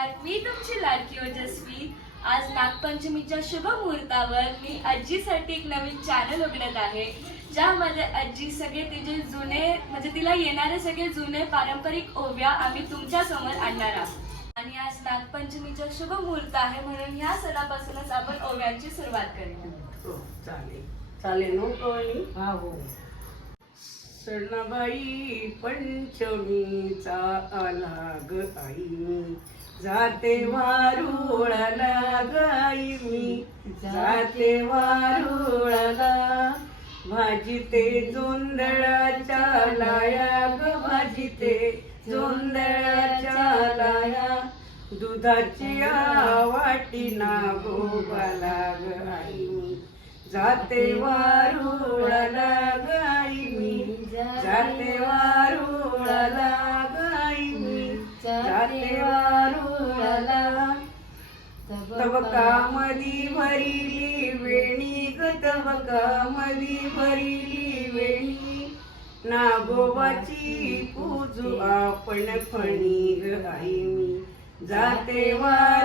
नमस्कार, मी तुमची लाडकी ओजस्वी। आज नागपंचमीच्या शुभ मुहूर्तावर मी आजीसाठी एक नवीन चॅनल उघडत आहे, ज्यामध्ये आजी सगळे तिचे जुने म्हणजे तिला येणारे सगळे जुने पारंपरिक ओव्या आम्ही तुमच्या समोर आणणार आहोत। आणि आज नागपंचमीचा शुभ मुहूर्त आहे, म्हणून ह्या सणापासूनच आपण ओव्यांची सुरुवात करूया। चालेल चालेल हो कवळी. हा हो. सणाबाई पंचमीचा आला ग आई मी, जाते वारुळाला ग आई मी, जाते वारुळाला, भाजीते जोंधळाच्या लाया ग, भाजीते जोंधळाच्या लाया, दुधाची वाटी ना गोबाला ग आई मी, जाते वारुळाला ग आई मी, जाते वारुळाला ग आई मी, जाते वारुळाला, तबकामधी भरिली वेणी ग, तबकामधी भरिली वेणी, नागोबाची पूजू आपण फणी ग आई मी, जाते वारुळाला